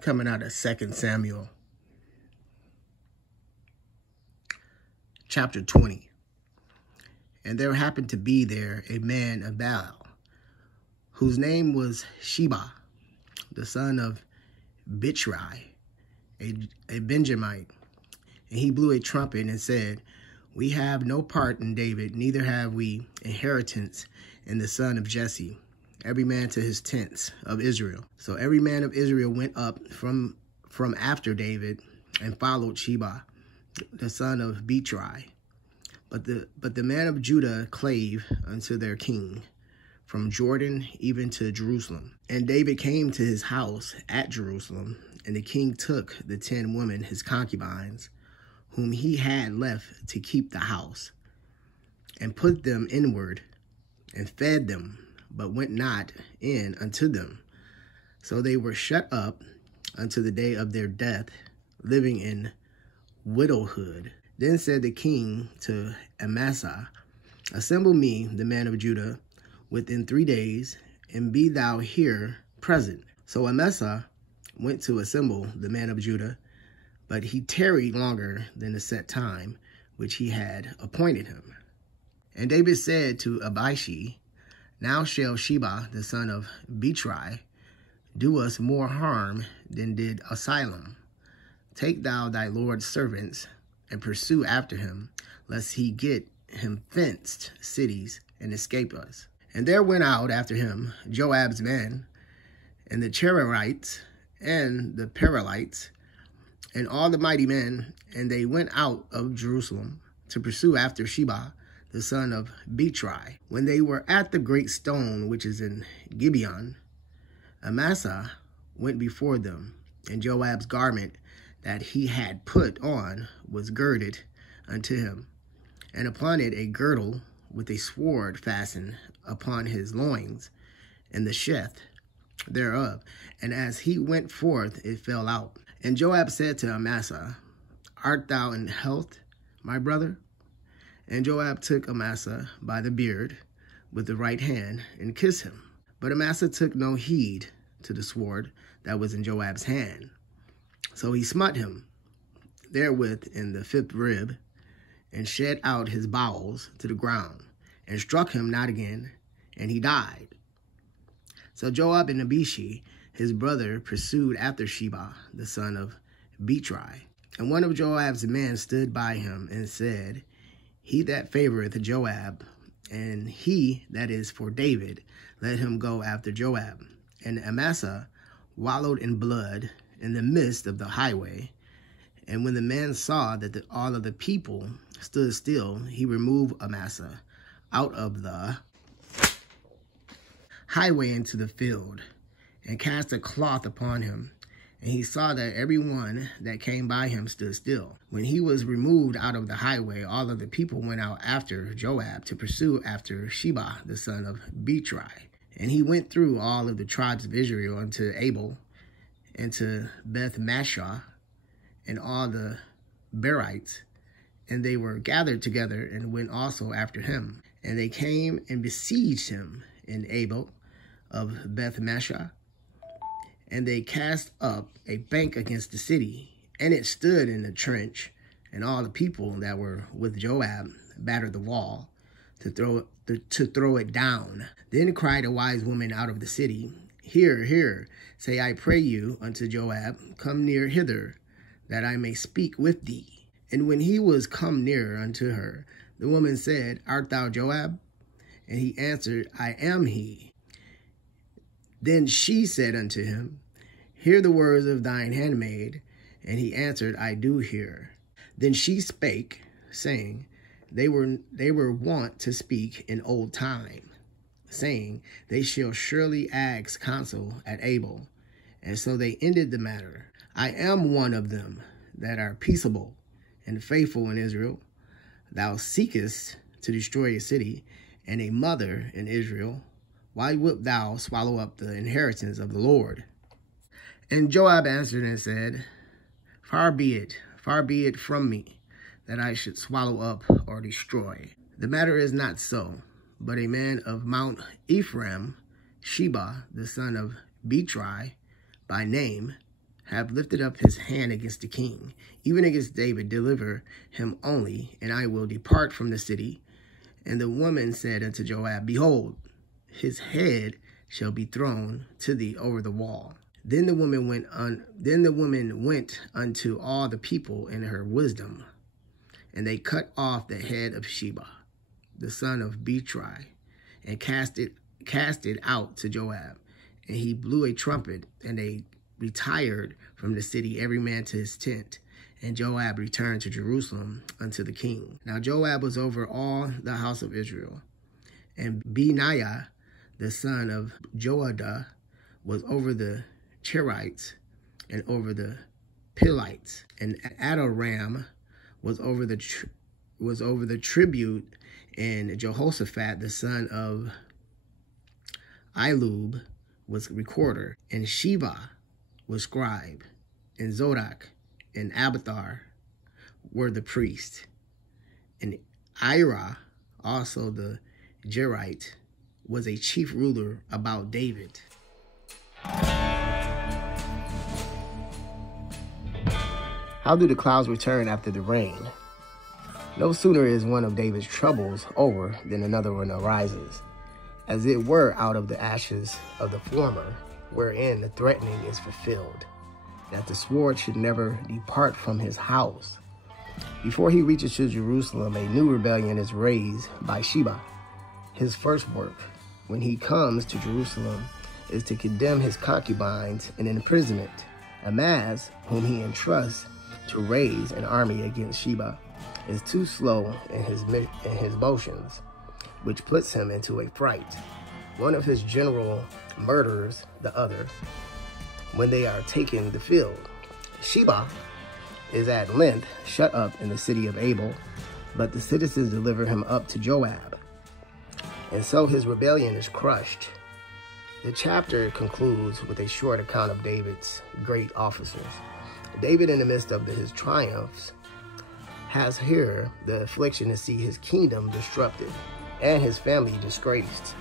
Coming out of 2 Samuel, chapter 20. And there happened to be there a man of Baal, whose name was Sheba, the son of Bichri, a Benjamite. And he blew a trumpet and said, "We have no part in David, neither have we inheritance in the son of Jesse, every man to his tents of Israel." So every man of Israel went up from after David and followed Sheba, the son of Bichri. But the man of Judah clave unto their king, from Jordan even to Jerusalem. And David came to his house at Jerusalem, and the king took the 10 women, his concubines, whom he had left to keep the house, and put them inward, and fed them, but went not in unto them. So they were shut up unto the day of their death, living in widowhood. Then said the king to Amasa, "Assemble me the men of Judah within 3 days, and be thou here present." So Amasa went to assemble the men of Judah, but he tarried longer than the set time which he had appointed him. And David said to Abishai, "Now shall Sheba, the son of Bichri, do us more harm than did Absalom. Take thou thy lord's servants, and pursue after him, lest he get him fenced cities and escape us." And there went out after him Joab's men, and the Cherarites, and the Peralites, and all the mighty men, and they went out of Jerusalem to pursue after Sheba, the son of Bichri. When they were at the great stone which is in Gibeon, Amasa went before them, and Joab's garment that he had put on was girded unto him, and upon it a girdle with a sword fastened upon his loins, and the sheath thereof. And as he went forth, it fell out. And Joab said to Amasa, "Art thou in health, my brother?" And Joab took Amasa by the beard with the right hand and kissed him. But Amasa took no heed to the sword that was in Joab's hand. So he smote him therewith in the 5th rib, and shed out his bowels to the ground, and struck him not again, and he died. So Joab and Abishai, his brother, pursued after Sheba, the son of Bichri. And one of Joab's men stood by him and said, "He that favoreth Joab, and he that is for David, let him go after Joab." And Amasa wallowed in blood in the midst of the highway. And when the man saw that all of the people stood still, he removed Amasa out of the highway into the field, and cast a cloth upon him. And he saw that every one that came by him stood still. When he was removed out of the highway, all of the people went out after Joab to pursue after Sheba, the son of Bichri. And he went through all of the tribes of Israel unto Abel, and to Beth Mashah, and all the Berites, and they were gathered together and went also after him. And they came and besieged him in Abel of Beth Mashah, and they cast up a bank against the city, and it stood in a trench, and all the people that were with Joab battered the wall to throw it down. Then cried a wise woman out of the city, "Hear, hear, say I pray you unto Joab, come near hither, that I may speak with thee." And when he was come near unto her, the woman said, "Art thou Joab?" And he answered, "I am he." Then she said unto him, "Hear the words of thine handmaid." And he answered, "I do hear." Then she spake, saying, They were wont to speak in old time, saying, "They shall surely ask counsel at Abel." And so they ended the matter. "I am one of them that are peaceable and faithful in Israel. Thou seekest to destroy a city and a mother in Israel. Why wilt thou swallow up the inheritance of the Lord?" And Joab answered and said, far be it from me, that I should swallow up or destroy. The matter is not so, but a man of Mount Ephraim, Sheba, the son of Bichri, by name, have lifted up his hand against the king, even against David, deliver him only, and I will depart from the city. And the woman said unto Joab, Behold, his head shall be thrown to thee over the wall. Then the woman went unto all the people in her wisdom, and they cut off the head of Sheba, the son of Bichri, and cast it out to Joab. And he blew a trumpet, and they retired from the city, every man to his tent. And Joab returned to Jerusalem unto the king. Now Joab was over all the house of Israel, and Benaiah, the son of Joiada, was over the Cherites and over the Pilites, and Adoram was over the tribute, and Jehoshaphat, the son of Ahilud, was recorder, and Sheba was scribe, and Zodok and Abiathar were the priest, and Ira, also the Jerite, was a chief ruler about David. How do the clouds return after the rain? No sooner is one of David's troubles over than another one arises, as it were out of the ashes of the former, wherein the threatening is fulfilled, that the sword should never depart from his house. Before he reaches to Jerusalem, a new rebellion is raised by Sheba. His first work, when he comes to Jerusalem, is to condemn his concubines in imprisonment. Amaz, whom he entrusts to raise an army against Sheba, is too slow in his motions, which puts him into a fright. One of his general murders the other when they are taking the field. Sheba is at length shut up in the city of Abel, but the citizens deliver him up to Joab, and so his rebellion is crushed. The chapter concludes with a short account of David's great officers. David, in the midst of his triumphs, has here the affliction to see his kingdom disrupted and his family disgraced.